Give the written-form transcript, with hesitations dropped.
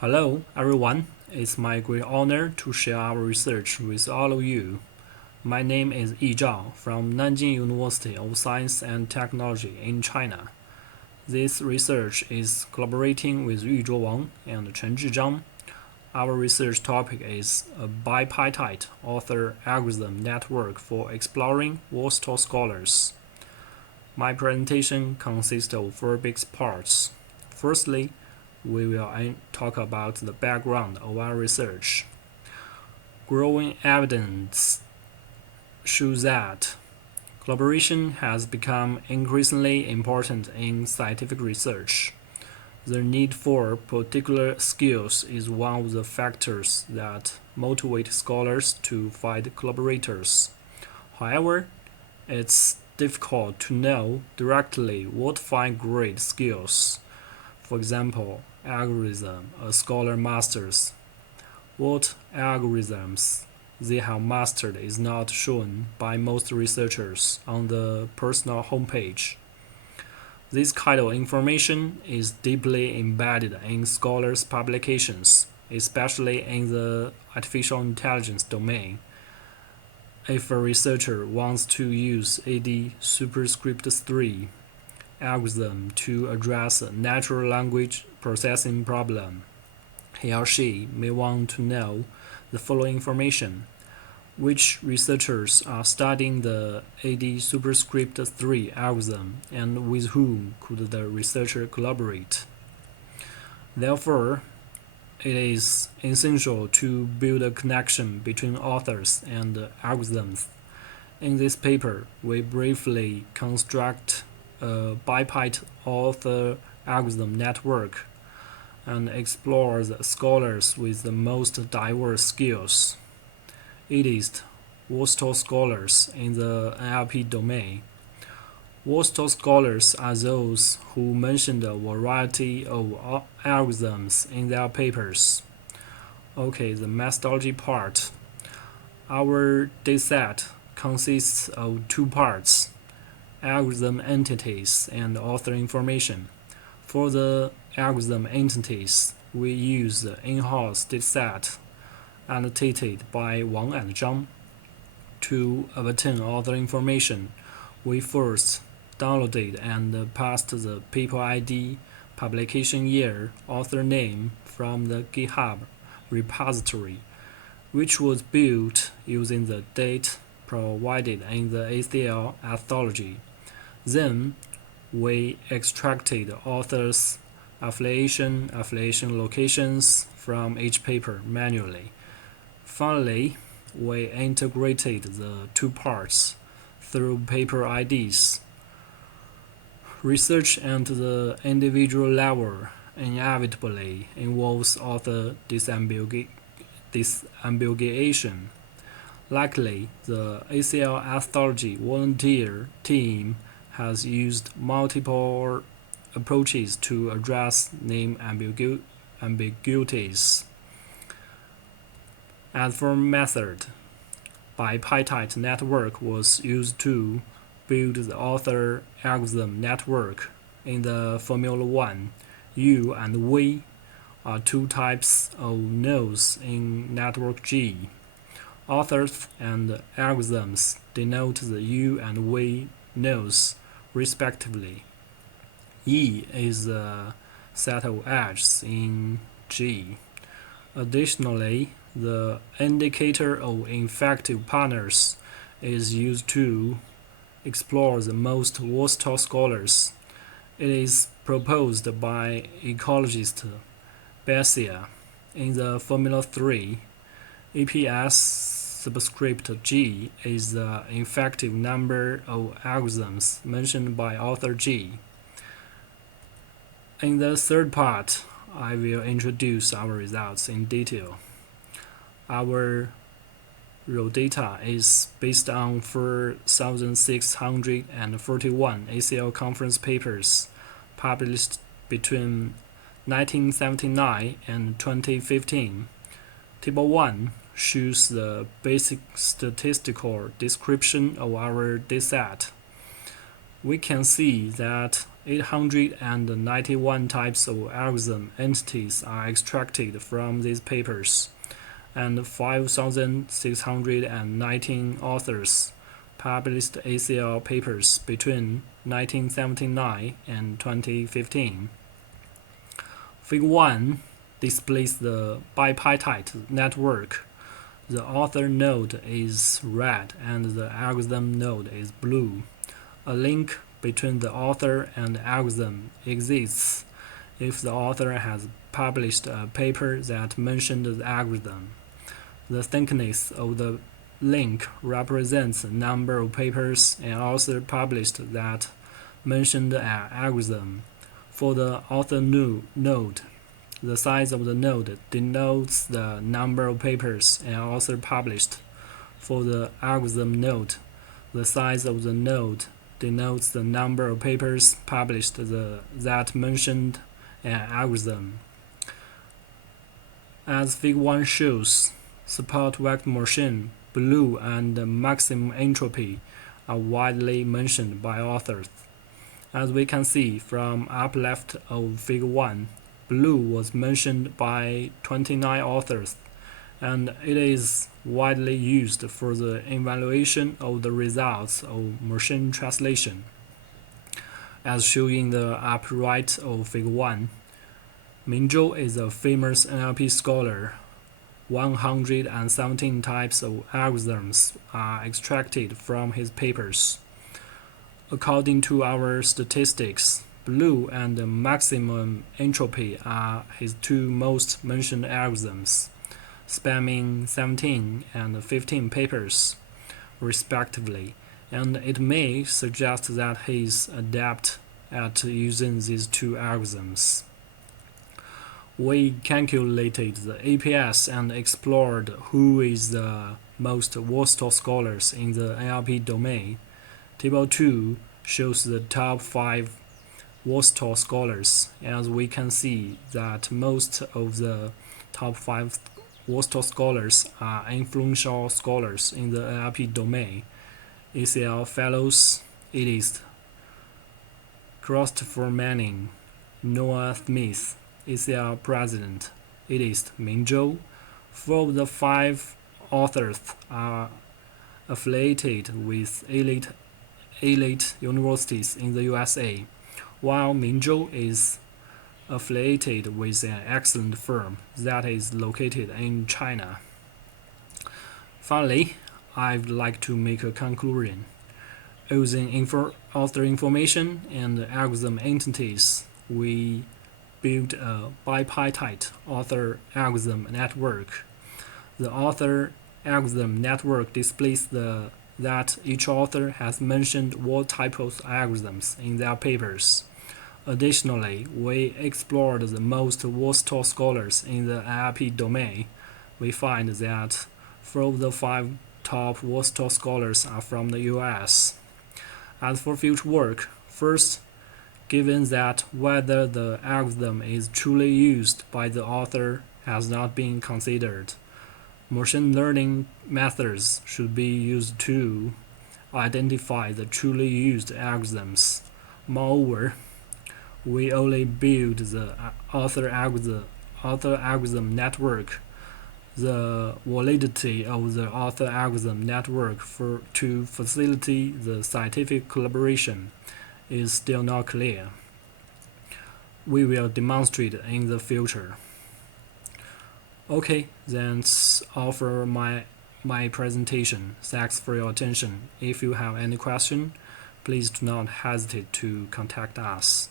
Hello, everyone. It's my great honor to share our research with all of you. My name is Yi Zhao from Nanjing University of Science and Technology in China. This research is collaborating with Yuzhuo Wang and Chen Zhizhang. Our research topic is a bipartite author algorithm network for exploring Westall scholars. My presentation consists of four big parts. Firstly, we will talk about the background of our research. Growing evidence shows that collaboration has become increasingly important in scientific research. The need for particular skills is one of the factors that motivate scholars to find collaborators. However, it's difficult to know directly what fine-grained skills, for example, algorithm a scholar masters. What algorithms they have mastered is not shown by most researchers on the personal homepage. This kind of information is deeply embedded in scholars' publications, especially in the artificial intelligence domain. If a researcher wants to use AD superscript 3 algorithm to address a natural language processing problem, he or she may want to know the following information: which researchers are studying the AD superscript 3 algorithm and with whom could the researcher collaborate. Therefore, it is essential to build a connection between authors and algorithms. In this paper, we briefly construct a bipartite author algorithm network and explore the scholars with the most diverse skills. It is Westall scholars in the NLP domain. Westall scholars are those who mentioned a variety of algorithms in their papers. Okay, the methodology part. Our dataset consists of two parts: algorithm entities and author information. For the algorithm entities, we use the in-house dataset annotated by Wang and Zhang. To obtain author information, we first downloaded and passed the paper ID, publication year, author name from the GitHub repository, which was built using the date provided in the ACL anthology. Then, we extracted authors' affiliation locations from each paper manually. Finally, we integrated the two parts through paper IDs. Research at the individual level inevitably involves author disambiguation. Luckily, the ACL anthology volunteer team has used multiple approaches to address name ambiguities. As for method, bipartite network was used to build the author algorithm network. In the Formula 1, U and V are two types of nodes in network G. Authors and algorithms denote the U and V nodes respectively. E is a set of edges in G. Additionally, the indicator of effective partners is used to explore the most Westall scholars. It is proposed by ecologist Bessia. In the Formula 3, EPS subscript G is the effective number of algorithms mentioned by author G. In the third part, I will introduce our results in detail. Our raw data is based on 4,641 ACL conference papers published between 1979 and 2015. Table 1 shows the basic statistical description of our dataset. we can see that 891 types of algorithm entities are extracted from these papers, and 5,619 authors published ACL papers between 1979 and 2015. Figure 1 displays the bipartite network. The author node is red and the algorithm node is blue. A link between the author and the algorithm exists if the author has published a paper that mentioned the algorithm. The thickness of the link represents the number of papers an author published that mentioned the algorithm. For the author node, the size of the node denotes the number of papers an author published. For the algorithm node, the size of the node denotes the number of papers published that mentioned an algorithm. As Figure 1 shows, support vector machine, blue, and maximum entropy are widely mentioned by authors. As we can see from upper left of Figure 1, blue was mentioned by 29 authors, and it is widely used for the evaluation of the results of machine translation. As shown in the upper right of Figure 1, Minzhou is a famous NLP scholar. 117 types of algorithms are extracted from his papers. According to our statistics, blue and maximum entropy are his two most mentioned algorithms, spanning 17 and 15 papers, respectively, and it may suggest that he is adept at using these two algorithms. We calculated the APS and explored who is the most versatile scholars in the NLP domain. Table 2 shows the top 5 versatile scholars, as we can see that most of the top 5 versatile scholars are influential scholars in the NLP domain. ACL Fellows, ISSI, Christopher Manning, Noah Smith, ACL President, ISSI Minzhou. 4 of the 5 authors are affiliated with elite universities in the USA, while Minzhou is affiliated with an excellent firm that is located in China. Finally, I'd like to make a conclusion. Using author information and algorithm entities, we built a bipartite author algorithm network. The author algorithm network displays that each author has mentioned what type of algorithms in their papers. Additionally, we explored the most versatile scholars in the NLP domain. We find that 4 of the 5 top versatile scholars are from the US. As for future work, first, given that whether the algorithm is truly used by the author has not been considered, machine learning methods should be used to identify the truly used algorithms. Moreover, we only build the author algorithm network. The validity of the author algorithm network to facilitate the scientific collaboration is still not clear. We will demonstrate in the future. Okay, that's all for my presentation. Thanks for your attention. If you have any question, please do not hesitate to contact us.